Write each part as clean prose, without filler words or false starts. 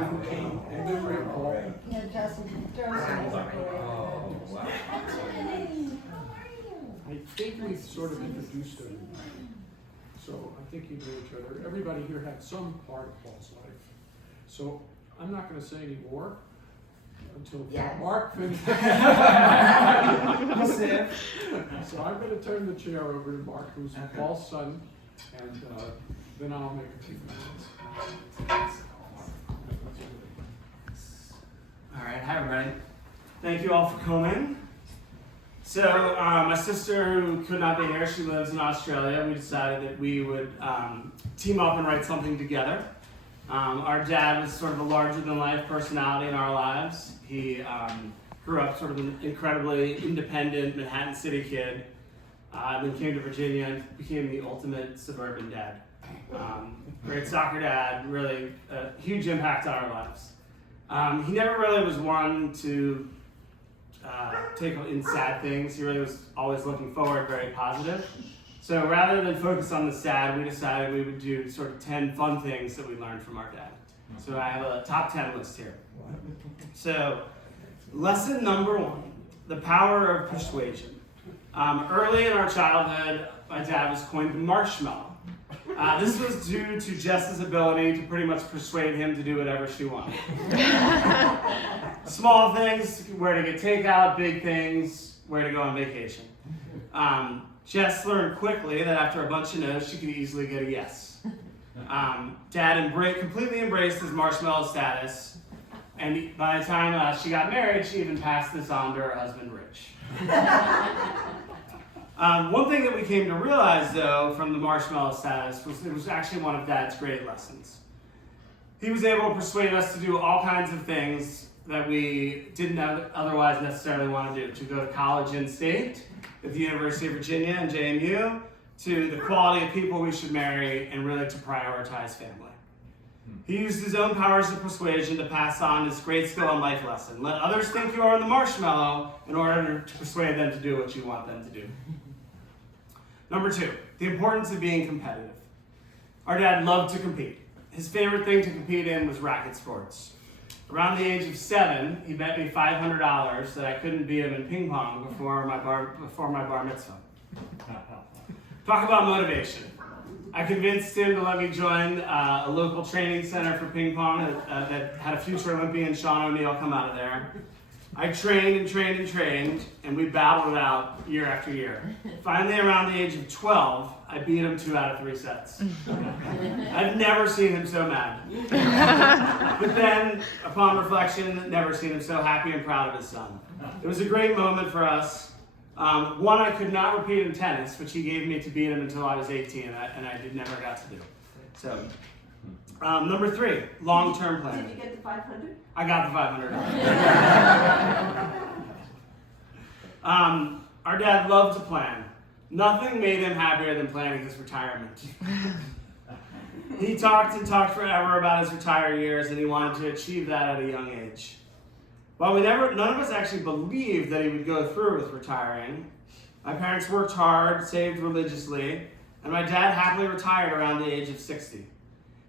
everybody who came in memory of Paul. Yeah, Jesse. I think we've sort of introduced everybody. So I think you know each other. Everybody here had some part of Paul's life. So I'm not going to say any more until Mark finishes. So I'm going to turn the chair over to Mark, who's Paul's son, and then I'll make a few comments. All right, hi everybody. Thank you all for coming. So my sister, who could not be here, she lives in Australia. We decided that we would team up and write something together. Our dad was sort of a larger-than-life personality in our lives. He grew up sort of an incredibly independent Manhattan City kid, then came to Virginia and became the ultimate suburban dad. Great soccer dad, really a huge impact on our lives. He never really was one to take in sad things. He really was always looking forward, very positive. So rather than focus on the sad, we decided we would do sort of 10 fun things that we learned from our dad. So I have a top 10 list here. So lesson number 1, the power of persuasion. Early in our childhood, my dad was coined the marshmallow. This was due to Jess's ability to pretty much persuade him to do whatever she wanted. Small things, where to get takeout, big things, where to go on vacation. Jess learned quickly that after a bunch of no's, she could easily get a yes. Dad completely embraced his marshmallow status, and by the time she got married, she even passed this on to her husband, Rich. One thing that we came to realize, though, from the marshmallow status was it was actually one of Dad's great lessons. He was able to persuade us to do all kinds of things that we didn't otherwise necessarily want to do. To go to college in state at the University of Virginia and JMU, to the quality of people we should marry, and really to prioritize family. He used his own powers of persuasion to pass on his great skill and life lesson. Let others think you are the marshmallow in order to persuade them to do what you want them to do. Number 2, the importance of being competitive. Our dad loved to compete. His favorite thing to compete in was racket sports. Around the age of 7, he bet me $500 that I couldn't beat him in ping pong before my bar mitzvah. Talk about motivation. I convinced him to let me join a local training center for ping pong that had a future Olympian, Sean O'Neill, come out of there. I trained, and we battled it out year after year. Finally, around the age of 12, I beat him 2 out of 3 sets. I've never seen him so mad. But then, upon reflection, never seen him so happy and proud of his son. It was a great moment for us. One I could not repeat in tennis, which he gave me to beat him until I was 18, and I never got to do. So, number 3, long-term planning. Did you get the 500? I got the 500. Our dad loved to plan. Nothing made him happier than planning his retirement. He talked and talked forever about his retired years, and he wanted to achieve that at a young age. While none of us actually believed that he would go through with retiring, my parents worked hard, saved religiously, and my dad happily retired around the age of 60.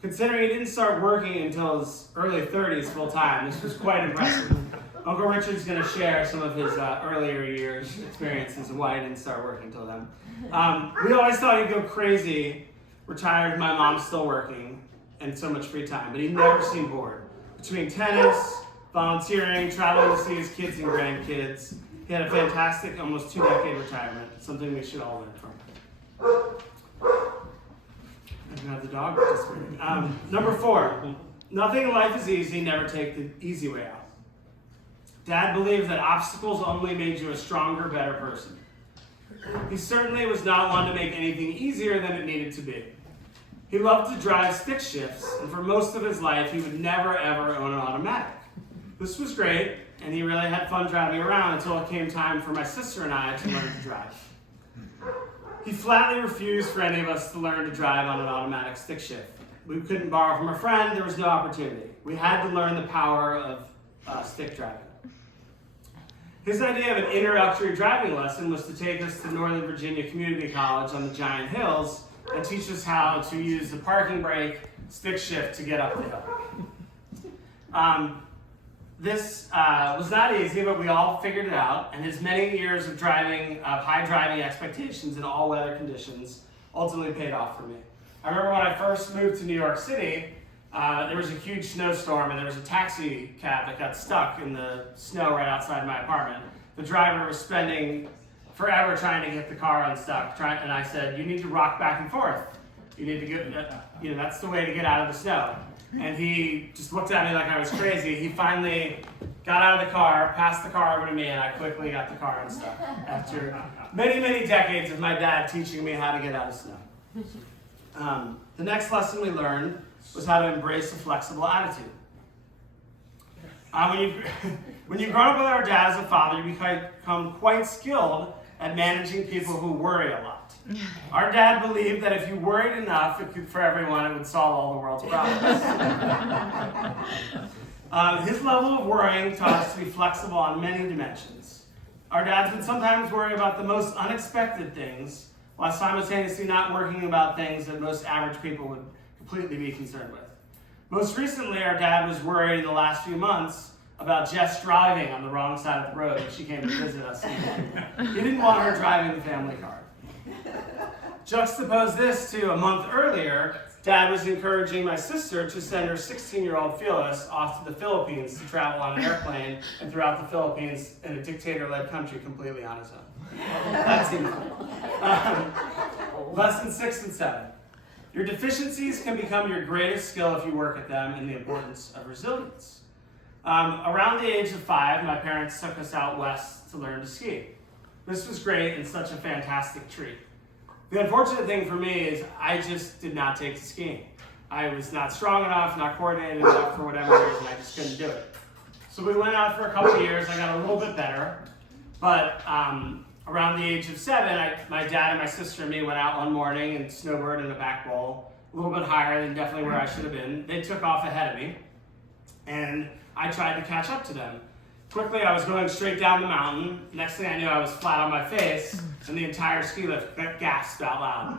Considering he didn't start working until his early 30s full time, this was quite impressive. Uncle Richard's going to share some of his earlier years experiences and why he didn't start working until then. We always thought he'd go crazy, retired with my mom still working, and so much free time, but he never seemed bored. Between tennis, volunteering, traveling to see his kids and grandkids, he had a fantastic, almost 2-decade retirement, something we should all learn from. I can have the dog participating. Number 4, nothing in life is easy, never take the easy way out. Dad believed that obstacles only made you a stronger, better person. He certainly was not one to make anything easier than it needed to be. He loved to drive stick shifts, and for most of his life, he would never ever own an automatic. This was great, and he really had fun driving around until it came time for my sister and I to learn to drive. He flatly refused for any of us to learn to drive on an automatic stick shift. We couldn't borrow from a friend, there was no opportunity. We had to learn the power of stick driving. His idea of an introductory driving lesson was to take us to Northern Virginia Community College on the Giant Hills and teach us how to use the parking brake stick shift to get up the hill. This was not easy, but we all figured it out, and his many years of driving, high driving expectations in all weather conditions ultimately paid off for me. I remember when I first moved to New York City, there was a huge snowstorm, and there was a taxi cab that got stuck in the snow right outside my apartment. The driver was spending forever trying to get the car unstuck, and I said, "You need to rock back and forth. You need to get, that's the way to get out of the snow." And he just looked at me like I was crazy. He finally got out of the car, passed the car over to me, and I quickly got the car unstuck after many, many decades of my dad teaching me how to get out of snow. The next lesson we learned was how to embrace a flexible attitude. When you grow up with our dad as a father, you become quite skilled at managing people who worry a lot. Our dad believed that if you worried enough for everyone, it would solve all the world's problems. His level of worrying taught us to be flexible on many dimensions. Our dads would sometimes worry about the most unexpected things, while simultaneously not worrying about things that most average people would completely be concerned with. Most recently, our dad was worried in the last few months about Jess driving on the wrong side of the road when she came to visit us. He didn't want her driving the family car. Juxtapose this to a month earlier, Dad was encouraging my sister to send her 16-year-old Phyllis off to the Philippines to travel on an airplane and throughout the Philippines in a dictator-led country completely on his own. That seemed fun. Lessons 6 and 7. Your deficiencies can become your greatest skill if you work at them, and the importance of resilience. Around the age of 5, my parents took us out west to learn to ski. This was great and such a fantastic treat. The unfortunate thing for me is I just did not take to skiing. I was not strong enough, not coordinated enough for whatever reason, I just couldn't do it. So we went out for a couple of years, I got a little bit better, but around the age of 7, my dad and my sister and me went out one morning and snowboarded in a back bowl, a little bit higher than definitely where I should have been. They took off ahead of me, and I tried to catch up to them. Quickly, I was going straight down the mountain. Next thing I knew, I was flat on my face, and the entire ski lift gasped out loud.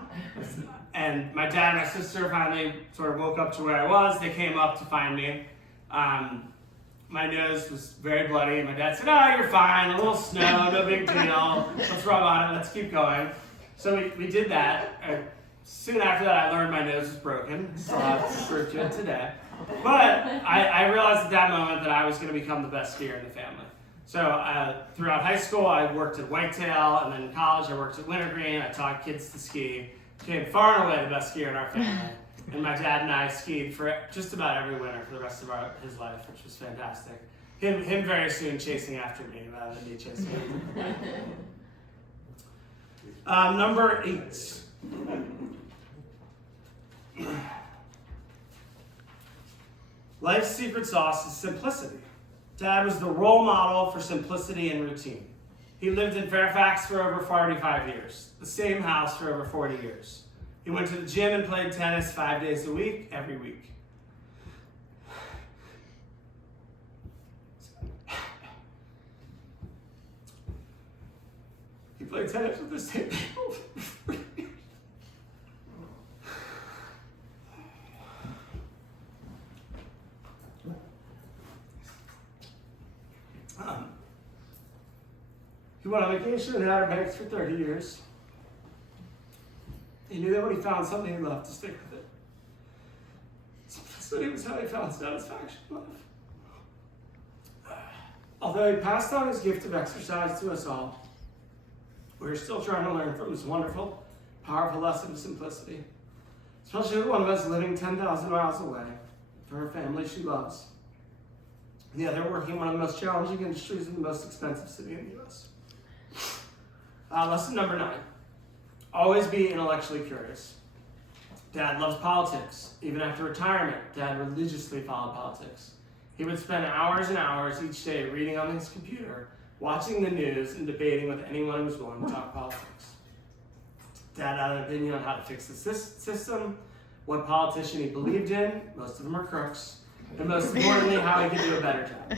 And my dad and my sister finally sort of woke up to where I was. They came up to find me. My nose was very bloody. My dad said, "Oh, you're fine. A little snow, no big deal. Let's rub on it. Let's keep going." So we did that. Soon after that, I learned my nose was broken. Still have proof to it today. But I realized at that moment that I was going to become the best skier in the family. So throughout high school, I worked at Whitetail, and then in college, I worked at Wintergreen. I taught kids to ski. Became far and away the best skier in our family. And my dad and I skied for just about every winter for the rest of his life, which was fantastic. Him very soon chasing after me rather than me chasing him. Number 8. Life's secret sauce is simplicity. Dad was the role model for simplicity and routine. He lived in Fairfax for over 45 years, the same house for over 40 years. He went to the gym and played tennis 5 days a week, every week. He played tennis with the same people. He went on vacation and had our backs for 30 years. He knew that when he found something he loved, to stick with it. Simplicity was how he found satisfaction in life. Although he passed on his gift of exercise to us all, we're still trying to learn from his wonderful, powerful lesson of simplicity. Especially with one of us living 10,000 miles away for her family she loves. And the other working in one of the most challenging industries in the most expensive city in the U.S. Lesson number 9. Always be intellectually curious. Dad loves politics. Even after retirement, Dad religiously followed politics. He would spend hours and hours each day reading on his computer, watching the news, and debating with anyone who was willing to talk politics. Dad had an opinion on how to fix the system, what politician he believed in, most of them are crooks, and most importantly, how he could do a better job.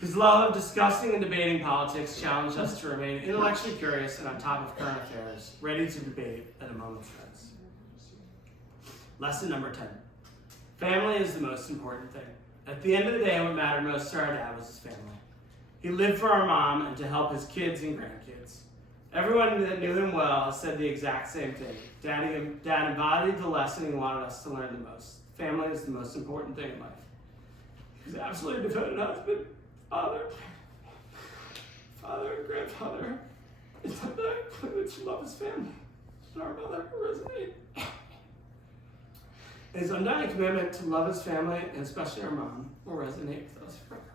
His love of discussing and debating politics challenged us to remain intellectually curious and on top of current affairs, ready to debate at a moment's notice. Lesson number 10. Family is the most important thing. At the end of the day, what mattered most to our dad was his family. He lived for our mom and to help his kids and grandkids. Everyone that knew him well said the exact same thing. Dad embodied the lesson he wanted us to learn the most. Family is the most important thing in life. He was an absolutely devoted husband, father and grandfather. It's time that commitment to love his family. And our mother resonate. His undying commitment to love his family, and especially our mom, will resonate with us forever.